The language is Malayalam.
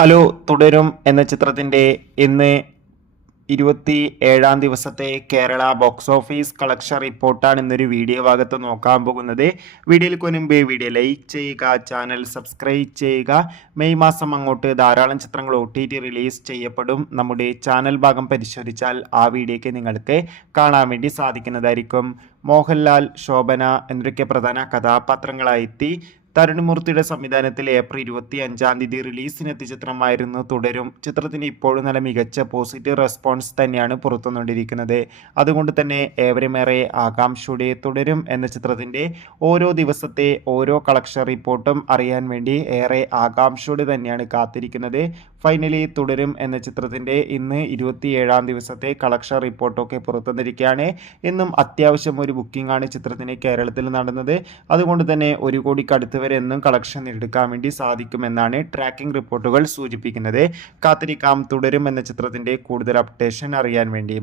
ഹലോ തുടരും എന്ന ചിത്രത്തിൻ്റെ ഇന്ന് 27-ാം ദിവസത്തെ കേരള ബോക്സ് ഓഫീസ് കളക്ഷൻ റിപ്പോർട്ടാണ് ഇന്നൊരു വീഡിയോ ഭാഗത്ത് നോക്കാൻ പോകുന്നത്. വീഡിയോയിൽ മുൻപ് വീഡിയോ ലൈക്ക് ചെയ്യുക, ചാനൽ സബ്സ്ക്രൈബ് ചെയ്യുക. മെയ് മാസം അങ്ങോട്ട് ധാരാളം ചിത്രങ്ങൾ OTT റിലീസ് ചെയ്യപ്പെടും. നമ്മുടെ ചാനൽ ഭാഗം പരിശോധിച്ചാൽ ആ വീഡിയോയ്ക്ക് നിങ്ങൾക്ക് കാണാൻ വേണ്ടി സാധിക്കുന്നതായിരിക്കും. മോഹൻലാൽ, ശോഭന എന്നൊക്കെ പ്രധാന കഥാപാത്രങ്ങളായെത്തി തരുൺമൂർത്തിയുടെ സംവിധാനത്തിൽ ഏപ്രിൽ 25-ാം തീയതി റിലീസിനെത്തിയ ചിത്രമായിരുന്നു തുടരും. ചിത്രത്തിന് ഇപ്പോഴും നല്ല മികച്ച പോസിറ്റീവ് റെസ്പോൺസ് തന്നെയാണ് പുറത്തുകൊണ്ടിരിക്കുന്നത്. അതുകൊണ്ട് തന്നെ ഏവരുമേറെ ആകാംക്ഷയോടെ തുടരും എന്ന ചിത്രത്തിൻ്റെ ഓരോ ദിവസത്തെ ഓരോ കളക്ഷൻ റിപ്പോർട്ടും അറിയാൻ വേണ്ടി ഏറെ ആകാംക്ഷയോടെ തന്നെയാണ് കാത്തിരിക്കുന്നത്. ഫൈനലി തുടരും എന്ന ചിത്രത്തിൻ്റെ ഇന്ന് 27-ാം ദിവസത്തെ കളക്ഷൻ റിപ്പോർട്ടൊക്കെ പുറത്തുവന്നിരിക്കുകയാണ്. ഇന്നും അത്യാവശ്യം ഒരു ബുക്കിംഗ് ആണ് ചിത്രത്തിന് കേരളത്തിൽ നടന്നത്. അതുകൊണ്ട് തന്നെ 1 കോടിക്ക് അടുത്ത് വരെ എന്നും കളക്ഷൻ എടുക്കാൻ വേണ്ടി സാധിക്കുമെന്നാണ് ട്രാക്കിംഗ് റിപ്പോർട്ടുകൾ സൂചിപ്പിക്കുന്നത്. കാത്തിരിക്കാം തുടരും എന്ന ചിത്രത്തിൻ്റെ കൂടുതൽ അപ്ഡേഷൻ അറിയാൻ വേണ്ടി.